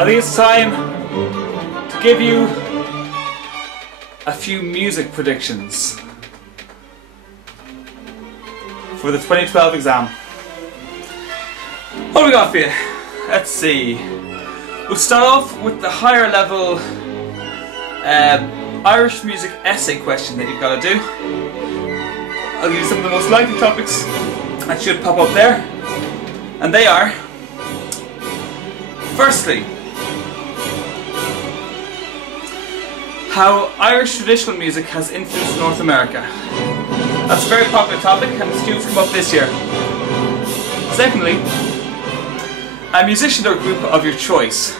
I think it's time to give you a few music predictions for the 2012 exam. What do we got for you? Let's see. We'll start off with the higher level Irish music essay question that you've got to do. I'll give you some of the most likely topics that should pop up there. And they are, firstly, how Irish traditional music has influenced North America. That's a very popular topic and the students come up this year. Secondly, a musician or group of your choice.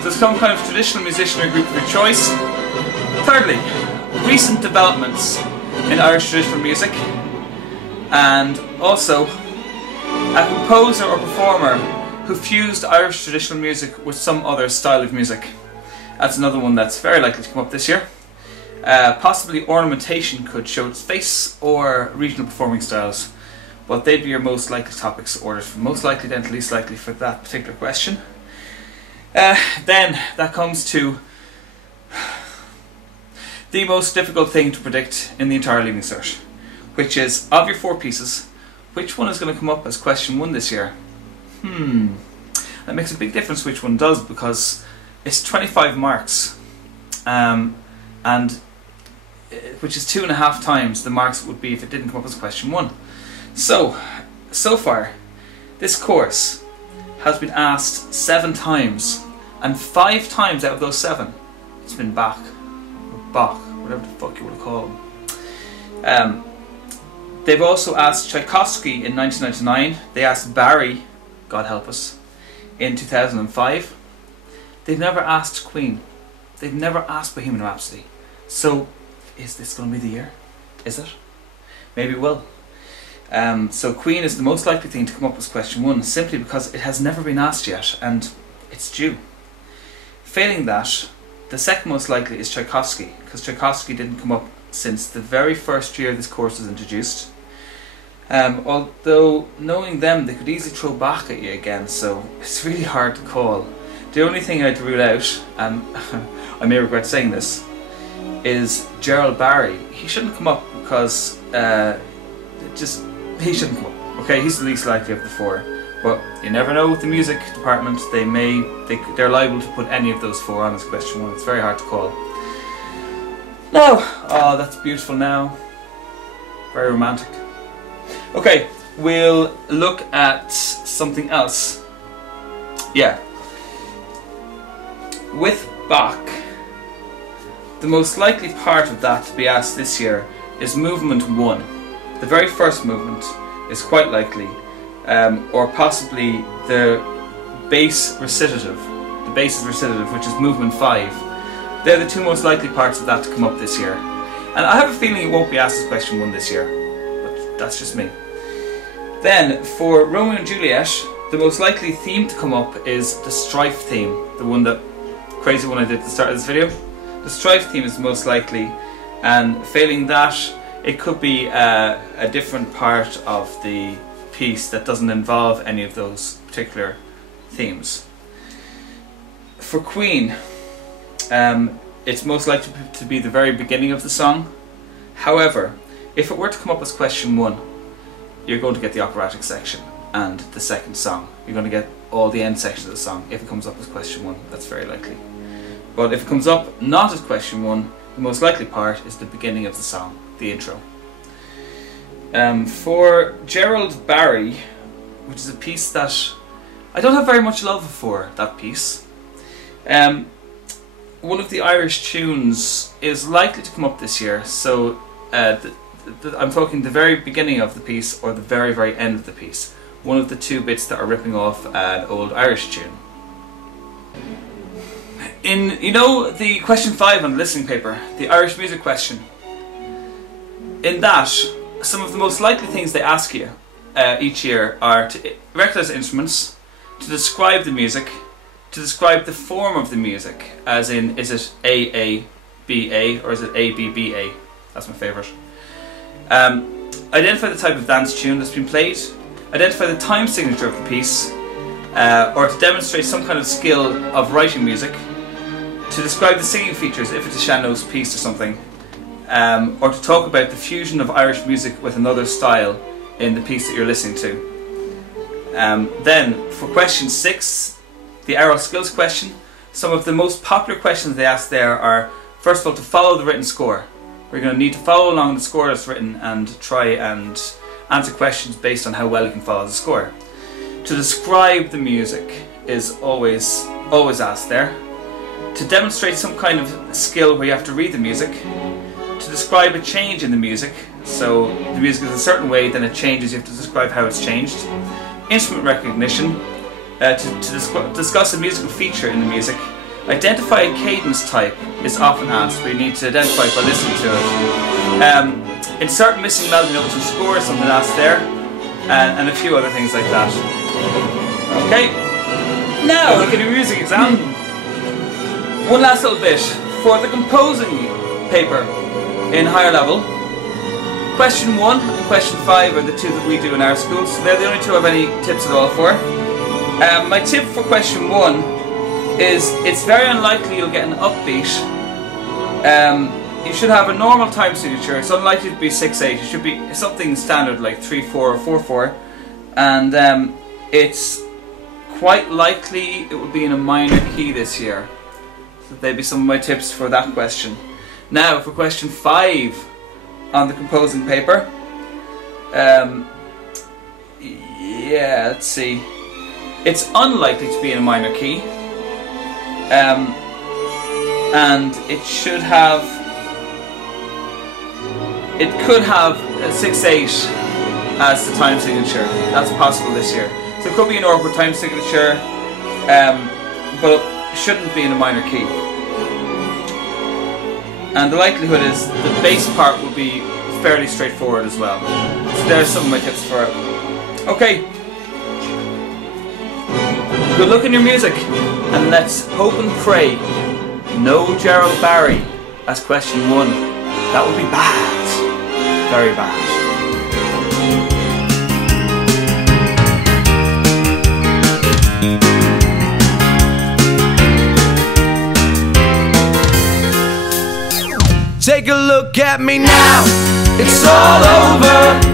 So some kind of traditional musician or group of your choice. Thirdly, recent developments in Irish traditional music. And also, a composer or performer who fused Irish traditional music with some other style of music. That's another one that's very likely to come up this year. Possibly ornamentation could show its face, or regional performing styles. But they'd be your most likely topics ordered from most likely then to least likely for that particular question. Then that comes to the most difficult thing to predict in the entire Leaving Cert, which is, of your 4 pieces, which one is going to come up as question 1 this year? That makes a big difference which one does, because it's 25 marks, and which is 2.5 times the marks it would be if it didn't come up as question 1. So far, this course has been asked 7 times, and 5 times out of those 7, it's been Bach, or Bach, whatever the fuck you want to call them. They've also asked Tchaikovsky in 1999, they asked Barry, God help us, in 2005. They've never asked Queen, they've never asked Bohemian Rhapsody. So, is this going to be the year? Is it? Maybe it will. So Queen is the most likely thing to come up as question 1, simply because it has never been asked yet, and it's due. Failing that, the second most likely is Tchaikovsky, because Tchaikovsky didn't come up since the very first year this course was introduced. Although, knowing them, they could easily throw Bach at you again, so it's really hard to call. The only thing I'd rule out, and I may regret saying this, is Gerald Barry. He shouldn't come up because he shouldn't come up. Okay, he's the least likely of the 4. But you never know with the music department, they're liable to put any of those 4 on as question 1. It's very hard to call. Now, oh, that's beautiful now. Very romantic. Okay, we'll look at something else. Yeah. With Bach, the most likely part of that to be asked this year is movement 1. The very first movement is quite likely, or possibly the bass recitative. The bass recitative, which is movement 5. They're the 2 most likely parts of that to come up this year. And I have a feeling it won't be asked as question 1 this year, but that's just me. Then, for Romeo and Juliet, the most likely theme to come up is the strife theme, the one that crazy one I did at the start of this video. The strife theme is the most likely, and failing that, it could be a different part of the piece that doesn't involve any of those particular themes. For Queen, it's most likely to be the very beginning of the song. However, if it were to come up as question 1, you're going to get the operatic section and the second song. You're going to get all the end sections of the song if it comes up as question 1. That's very likely. But if it comes up not as question 1, the most likely part is the beginning of the song, the intro. For Gerald Barry, which is a piece that I don't have very much love for, that piece. One of the Irish tunes is likely to come up this year, so I'm talking the very beginning of the piece or the very, very end of the piece. One of the 2 bits that are ripping off an old Irish tune. In, you know, the question 5 on the listening paper, the Irish music question, in that, some of the most likely things they ask you each year are to recognise instruments, to describe the music, to describe the form of the music, as in, is it A-A-B-A or is it A-B-B-A? That's my favourite. Identify the type of dance tune that's been played, identify the time signature of the piece, or to demonstrate some kind of skill of writing music, to describe the singing features if it's a sean-nós piece or something, or to talk about the fusion of Irish music with another style in the piece that you're listening to. Then for question 6, the oral skills question, some of the most popular questions they ask there are, first of all, to follow the written score. We're going to need to follow along the score that's written and try and answer questions based on how well you can follow the score. To describe the music is always asked there. To demonstrate some kind of skill where you have to read the music. To describe a change in the music, so the music is a certain way, then it changes, you have to describe how it's changed. Instrument recognition, to discuss a musical feature in the music. Identify a cadence type is often asked, where you need to identify it by listening to it. Insert missing melody notes and score, something asked there, and a few other things like that. Okay, now look at your music exam. One last little bit for the composing paper in higher level. Question 1 and question 5 are the two that we do in our school, so they're the only two I have any tips at all for. My tip for question 1 is it's very unlikely you'll get an upbeat. You should have a normal time signature. It's unlikely to be 6/8. It should be something standard like 3/4 or 4/4, and it's quite likely it will be in a minor key this year. So they'd be some of my tips for that question. Now for question 5 on the composing paper. Yeah, let's see. It's unlikely to be in a minor key, and it should have. It could have a 6/8 as the time signature. That's possible this year. So it could be an awkward time signature, but it shouldn't be in a minor key. And the likelihood is the bass part will be fairly straightforward as well. So there's some of my tips for it. Okay. Good luck in your music, and let's hope and pray no Gerald Barry as question 1. That would be bad. Very bad. Take a look at me now, it's all over.